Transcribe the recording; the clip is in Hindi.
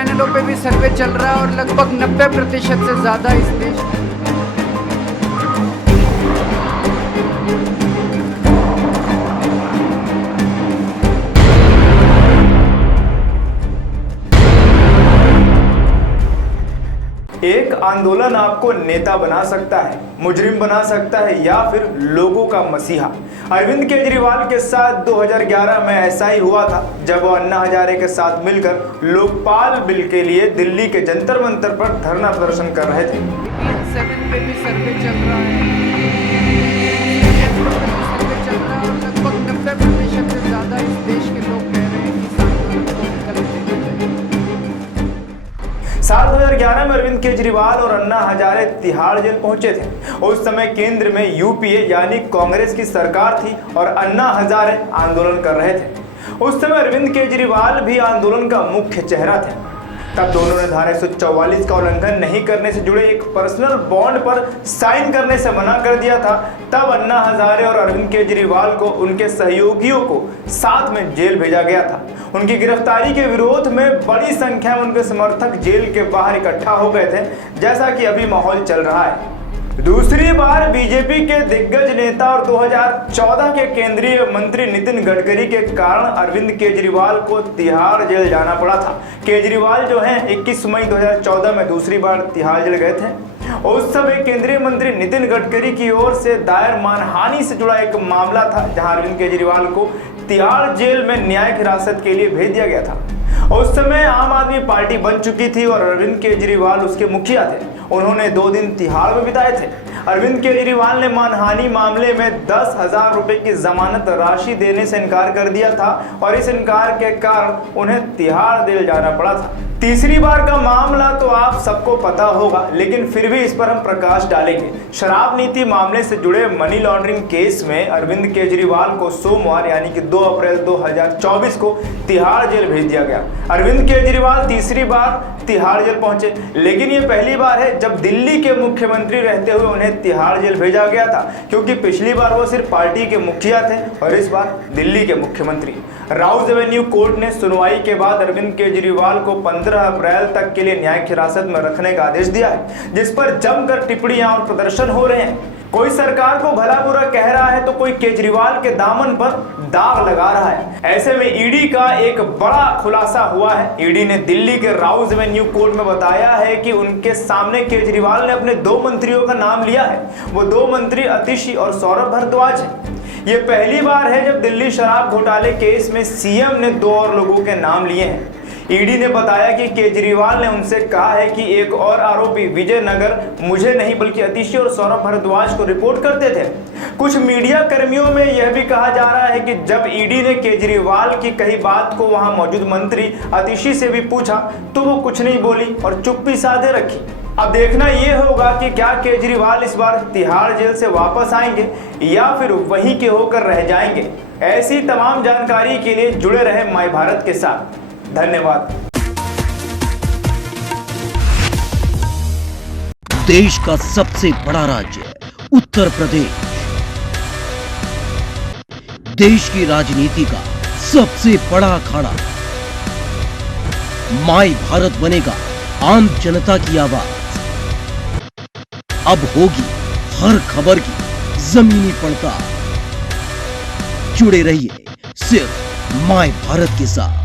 चैनलों पे भी सर्वे चल रहा है और लगभग 90% से ज़्यादा इस देश में एक आंदोलन आपको नेता बना सकता है, मुजरिम बना सकता है या फिर लोगों का मसीहा। अरविंद केजरीवाल के साथ 2011 में ऐसा ही हुआ था जब वो अन्ना हजारे के साथ मिलकर लोकपाल बिल के लिए दिल्ली के जंतर मंतर पर धरना प्रदर्शन कर रहे थे। 7 पे भी सर्वे चल रहा है और लगभग 90% से ज़्यादा इस देश के लोग कह रहे हैं कि इस आंदोलन को निकल देना चाहिए। साल 2011 में अरविंद केजरीवाल और अन्ना हजारे तिहाड़ जेल पहुंचे थे। उस समय केंद्र में यूपीए यानी कांग्रेस की सरकार थी और अन्ना हजारे आंदोलन कर रहे थे। उस समय अरविंद केजरीवाल भी आंदोलन का मुख्य चेहरा थे। तब दोनों ने धारा 144 का उल्लंघन नहीं करने से जुड़े एक पर्सनल बॉन्ड पर साइन करने से मना कर दिया था। तब अन्ना हजारे और अरविंद केजरीवाल को उनके सहयोगियों को साथ में जेल भेजा गया था। उनकी गिरफ्तारी के विरोध में बड़ी संख्या में उनके समर्थक जेल के बाहर इकट्ठा हो गए थे, जैसा कि अभी माहौल चल रहा है। दूसरी बार बीजेपी के दिग्गज नेता और 2014 के केंद्रीय मंत्री नितिन गडकरी के कारण अरविंद केजरीवाल को तिहाड़ जेल जाना पड़ा था। केजरीवाल जो हैं 21 मई 2014 में दूसरी बार तिहाड़ जेल गए थे। उस समय केंद्रीय मंत्री नितिन गडकरी की ओर से दायर मानहानि से जुड़ा एक मामला था, जहां अरविंद केजरीवाल को तिहाड़ जेल में न्यायिक हिरासत के लिए भेज दिया गया था। उस समय आम आदमी पार्टी बन चुकी थी और अरविंद केजरीवाल उसके मुखिया थे। उन्होंने 2 दिन तिहाड़ में बिताए थे। अरविंद केजरीवाल ने मानहानि मामले में 10,000 रुपए की जमानत राशि देने से इनकार कर दिया था और इस इनकार के कारण उन्हें तिहाड़ जेल जाना पड़ा था। तीसरी बार का मामला तो आप सबको पता होगा, लेकिन फिर भी इस पर हम प्रकाश डालेंगे। शराब नीति मामले से जुड़े मनी लॉन्ड्रिंग केस में अरविंद केजरीवाल को सोमवार यानी कि 2 अप्रैल 2024 को तिहाड़ जेल भेज दिया गया। अरविंद केजरीवाल तीसरी बार तिहाड़ जेल पहुंचे, लेकिन ये पहली बार है जब दिल्ली के मुख्यमंत्री रहते हुए उन्हें तिहाड़ जेल भेजा गया था, क्योंकि पिछली बार वो सिर्फ पार्टी के मुखिया थे और इस बार दिल्ली के मुख्यमंत्री। राउज एवेन्यू कोर्ट ने सुनवाई के बाद अरविंद केजरीवाल को 15 अप्रैल तक के लिए न्यायिक हिरासत में रखने का आदेश दिया है, जिस पर जमकर टिप्पणियां और प्रदर्शन हो रहे हैं। कोई सरकार को भला बुरा कह रहा है तो कोई केजरीवाल के दामन पर दाग लगा रहा है। ऐसे में ईडी का एक बड़ा खुलासा हुआ है। ईडी ने दिल्ली के राउज एवेन्यू कोर्ट में बताया है कि उनके सामने केजरीवाल ने अपने 2 मंत्रियों का नाम लिया है। वो 2 मंत्री अतिशी और सौरभ भारद्वाज हैं। ये पहली बार है जब दिल्ली शराब घोटाले केस में सीएम ने 2 और लोगों के नाम लिए हैं। ईडी ने बताया कि केजरीवाल ने उनसे कहा है कि एक और आरोपी विजयनगर मुझे नहीं बल्कि अतिशी और सौरभ भारद्वाज को रिपोर्ट करते थे। कुछ मीडिया कर्मियों में यह भी कहा जा रहा है कि जब ईडी ने केजरीवाल की कही बात को वहां मौजूद मंत्री अतिशी से भी पूछा तो वो कुछ नहीं बोली और चुप्पी साधे रखी। अब देखना यह होगा कि क्या केजरीवाल इस बार तिहाड़ जेल से वापस आएंगे या फिर वहीं के होकर रह जाएंगे। ऐसी तमाम जानकारी के लिए जुड़े रहे माय भारत के साथ। धन्यवाद। देश का सबसे बड़ा राज्य उत्तर प्रदेश, देश की राजनीति का सबसे बड़ा अखाड़ा, माय भारत बनेगा आम जनता की आवाज। अब होगी हर खबर की जमीनी पड़ताल। जुड़े रहिए सिर्फ माय भारत के साथ।